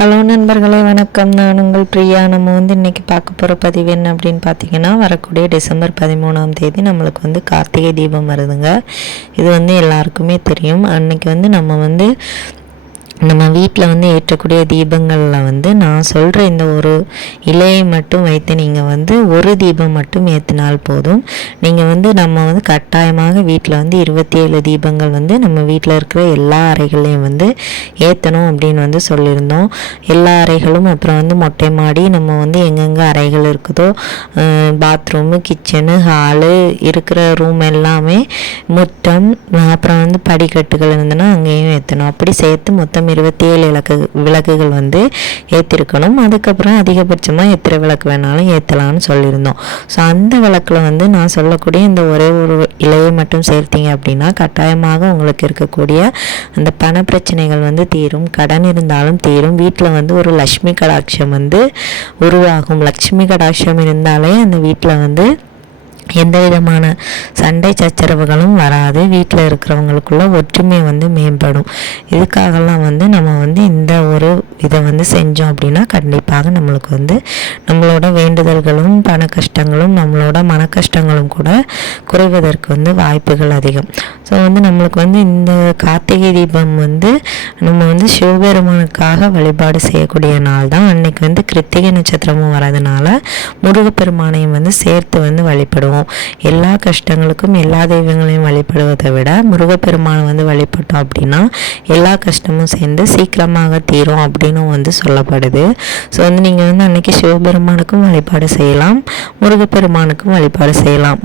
Hello நண்பர்களே, வணக்கம். நான் உங்கள் பிரியா. நம்ம இன்றைக்கி பார்க்க போகிற பதிவு என்ன அப்படின்னு பார்த்தீங்கன்னா, வரக்கூடிய டிசம்பர் 13ஆம் தேதி நம்மளுக்கு கார்த்திகை தீபம் வருதுங்க. இது எல்லாருக்குமே தெரியும். அன்றைக்கி நம்ம வீட்டில் ஏற்றக்கூடிய தீபங்களில் நான் சொல்கிற இந்த ஒரு இலையை மட்டும் வைத்து நீங்கள் ஒரு தீபம் மட்டும் ஏற்றினால் போதும். நீங்கள் நம்ம கட்டாயமாக வீட்டில் 27 தீபங்கள் நம்ம வீட்டில் இருக்கிற எல்லா அறைகளையும் ஏற்றணும் அப்படின்னு சொல்லியிருந்தோம். எல்லா அறைகளும், அப்புறம் மொட்டை மாடி, நம்ம எங்கெங்கே அறைகள் இருக்குதோ, பாத்ரூமு, கிச்சனு, ஹாலு, இருக்கிற ரூம் எல்லாமே, முற்றம், அப்புறம் படிக்கட்டுகள் இருந்ததுன்னா அங்கேயும் ஏற்றணும். அப்படி சேர்த்து மொத்தம் 27 விளக்குகள் ஏற்றிருக்கணும். அதுக்கப்புறம் அதிகபட்சமாக எத்தனை விளக்கு வேணாலும் ஏற்றலாம்னு சொல்லியிருந்தோம். ஸோ அந்த விளக்கில் நான் சொல்லக்கூடிய இந்த ஒரே ஒரு இலையை மட்டும் சேர்த்தீங்க அப்படின்னா கட்டாயமாக உங்களுக்கு இருக்கக்கூடிய அந்த பண பிரச்சனைகள் தீரும். கடன் இருந்தாலும் தீரும். வீட்டில் ஒரு லக்ஷ்மி கடாட்சம் உருவாகும். லக்ஷ்மி கடாட்சம் இருந்தாலே அந்த வீட்டில் எந்த விதமான சண்டை சச்சரவுகளும் வராது. வீட்டில் இருக்கிறவங்களுக்குள்ள ஒற்றுமை மேம்படும். இதுக்காகலாம் நம்ம இந்த ஒரு இதை செஞ்சோம் அப்படின்னா கண்டிப்பாக நம்மளுக்கு நம்மளோட வேண்டுதல்களும் பண கஷ்டங்களும் நம்மளோட மன கஷ்டங்களும் கூட குறைவதற்கு வாய்ப்புகள் அதிகம். ஸோ நம்மளுக்கு இந்த கார்த்திகை தீபம் நம்ம சிவபெருமானுக்காக வழிபாடு செய்யக்கூடிய நாள் தான். அன்னைக்கு கிருத்திகை நட்சத்திரமும் வரதுனால முருகப்பெருமானையும் சேர்த்து வழிபடுவோம். எல்லா கஷ்டங்களுக்கும் எல்லா தெய்வங்களையும் வழிபடுவதை விட முருகப்பெருமானை வழிபட்டோம் அப்படின்னா எல்லா கஷ்டமும் சேர்ந்து சீக்கிரமாக தீரும் அப்படின்னு சொல்லப்படுது. ஸோ நீங்கள் அன்னைக்கு சிவபெருமானுக்கும் வழிபாடு செய்யலாம், முருகப்பெருமானுக்கும் வழிபாடு செய்யலாம்.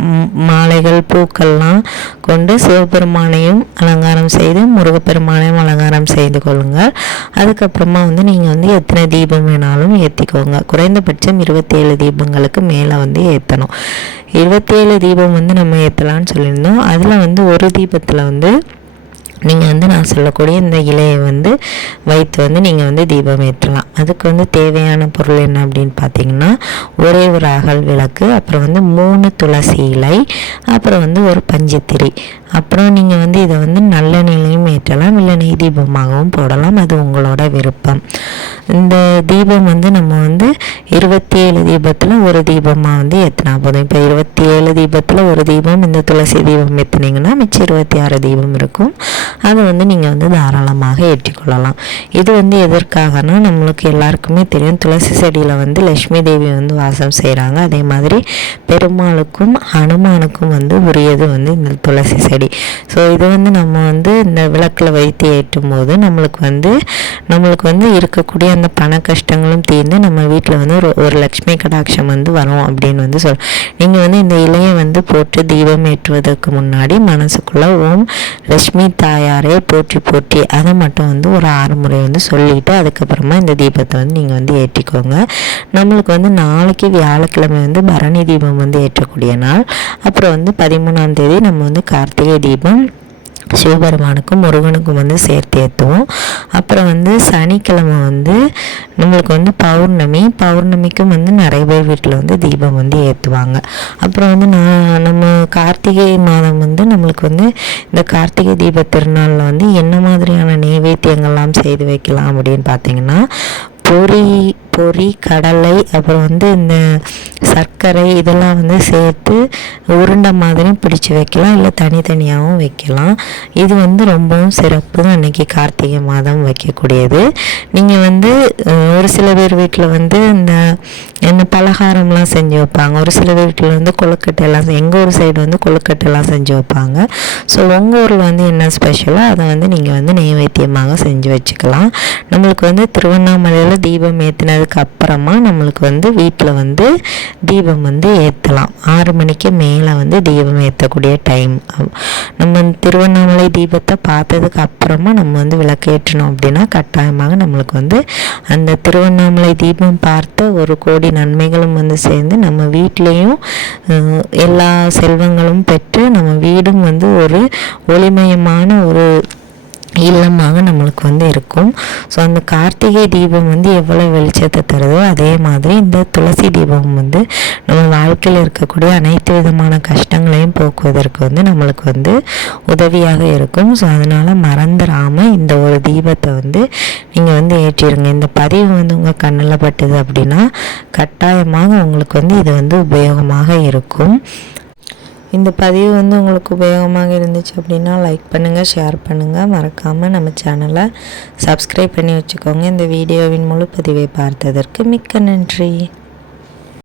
மாலைகள், பூக்கள்லாம் கொண்டு சிவபெருமானையும் அலங்காரம் செய்து முருகப்பெருமானையும் அலங்காரம் செய்து கொள்ளுங்கள். அதுக்கப்புறமா நீங்கள் எத்தனை தீபம் வேணாலும் ஏற்றிக்கோங்க. குறைந்தபட்சம் 27 தீபங்களுக்கு மேலே ஏற்றணும். 27 தீபம் நம்ம ஏற்றலான்னு சொல்லியிருந்தோம். அதில் ஒரு தீபத்தில் நீங்கள் நான் சொல்லக்கூடிய இந்த இலையை வைத்து நீங்கள் தீபம் ஏற்றலாம். அதுக்கு தேவையான பொருள் என்ன அப்படின்னு பார்த்தீங்கன்னா, ஒரே ஒரு அகல் விளக்கு, அப்புறம் 3 துளசி இலை, அப்புறம் ஒரு பஞ்சத்திரி, அப்புறம் நீங்கள் இதை நல்லெண்ணெயிலையும் ஏற்றலாம், இல்லை நெய் தீபமாகவும் போடலாம். அது உங்களோட விருப்பம். இந்த தீபம் நம்ம 27 தீபத்தில் ஒரு தீபமாக ஏற்றினா போதும். இப்போ 27 தீபத்தில் ஒரு தீபம் இந்த துளசி தீபம் ஏற்றினீங்கன்னா மிச்சம் 26 தீபம் இருக்கும். அதை நீங்கள் தாராளமாக ஏற்றிக்கொள்ளலாம். இது எதற்காகனா, நம்மளுக்கு எல்லாருக்குமே தெரியும், துளசி செடியில் லட்சுமி தேவி வாசம் செய்கிறாங்க. அதே மாதிரி பெருமாளுக்கும் ஹனுமானுக்கும் உரியது இந்த துளசி செடி. ஸோ இது நம்ம இந்த விளக்கில் வைத்து ஏற்றும் போது நம்மளுக்கு இருக்கக்கூடிய அந்த பண கஷ்டங்களும் தீர்ந்து நம்ம வீட்டில் ஒரு லக்ஷ்மி கடாட்சம் வரும் அப்படின்னு நீங்கள் இந்த இலையை போட்டு தீபம் ஏற்றுவதற்கு முன்னாடி மனசுக்குள்ள ஓம் லட்சுமி தாயாரே போற்றி போற்றி அதை மட்டும் ஒரு 6 முறை சொல்லிட்டு அதுக்கப்புறமா இந்த தீபத்தை நீங்கள் ஏற்றிக்கோங்க. நம்மளுக்கு நாளைக்கு வியாழக்கிழமை பரணி தீபம் ஏற்றக்கூடிய நாள். அப்புறம் 13ஆம் தேதி நம்ம கார்த்திகை தீபம் சிவபெருமானுக்கும் முருகனுக்கும் சேர்த்து ஏற்றுவோம். அப்புறம் சனிக்கிழமை நம்மளுக்கு பௌர்ணமிக்கும் நிறைய பேர் வீட்டில் தீபம் ஏற்றுவாங்க. அப்புறம் நம்ம கார்த்திகை மாதம் நம்மளுக்கு இந்த கார்த்திகை தீப திருநாளில் என்ன மாதிரியான நெய்வேத்தியங்கள்லாம் செய்து வைக்கலாம் அப்படின்னு பார்த்தீங்கன்னா, பொரி, கடலை, அப்புறம் இந்த சர்க்கரை இதெல்லாம் சேர்த்து உருண்டை மாதிரி பிடிச்சி வைக்கலாம், இல்லை தனித்தனியாகவும் வைக்கலாம். இது ரொம்பவும் சிறப்பு அன்னைக்கு கார்த்திகை மாதம் வைக்கக்கூடியது. நீங்கள் ஒரு சில பேர் வீட்டில் இந்த பலகாரம்லாம் செஞ்சு வைப்பாங்க. ஒரு சில வீட்டில் கொழுக்கட்டையெல்லாம், எங்கள் ஊர் சைடு கொழுக்கட்டையெல்லாம் செஞ்சு வைப்பாங்க. ஸோ உங்கள் ஊரில் என்ன ஸ்பெஷலோ அதை நீங்கள் நெய்வேத்தியமாக செஞ்சு வச்சுக்கலாம். நம்மளுக்கு திருவண்ணாமலையில் தீபம் ஏற்றினதுக்கு அப்புறமா நம்மளுக்கு வீட்டில் தீபம் ஏற்றலாம். 6 மணிக்கு மேலே தீபம் ஏற்றக்கூடிய டைம். நம்ம திருவண்ணாமலை தீபத்தை பார்த்ததுக்கு அப்புறமா நம்ம விளக்கு ஏற்றணும் அப்படின்னா கட்டாயமாக நம்மளுக்கு அந்த திருவண்ணாமலை தீபம் பார்த்த 1 கோடி நன்மைகளும் சேர்ந்து நம்ம வீட்லேயும் எல்லா செல்வங்களும் பெற்று நம்ம வீடும் ஒரு ஒளிமயமான ஒரு இல்லமாக நம்மளுக்கு வந்து இருக்கும். ஸோ அந்த கார்த்திகை தீபம் வந்து எவ்வளோ வெளிச்சத்தை தருதோ அதே மாதிரி இந்த துளசி தீபம் வந்து நம்ம வாழ்க்கையில் இருக்கக்கூடிய அனைத்து விதமான கஷ்டங்களையும் போக்குவதற்கு வந்து நம்மளுக்கு வந்து உதவியாக இருக்கும். ஸோ அதனால் மறந்துடாமல் இந்த ஒரு தீபத்தை வந்து நீங்கள் வந்து ஏற்றிடுங்க. இந்த பதிவு வந்து உங்கள் கண்ணில் பட்டுது அப்படின்னா கட்டாயமாக உங்களுக்கு வந்து இது வந்து உபயோகமாக இருக்கும். இந்த பதிவு வந்து உங்களுக்கு உபயோகமாக இருந்துச்சு அப்படின்னா லைக் பண்ணுங்கள், ஷேர் பண்ணுங்கள், மறக்காமல் நம்ம சேனலை சப்ஸ்கிரைப் பண்ணி வச்சுக்கோங்க. இந்த வீடியோவின் முழு பதிவை பார்த்ததற்கு மிக்க நன்றி.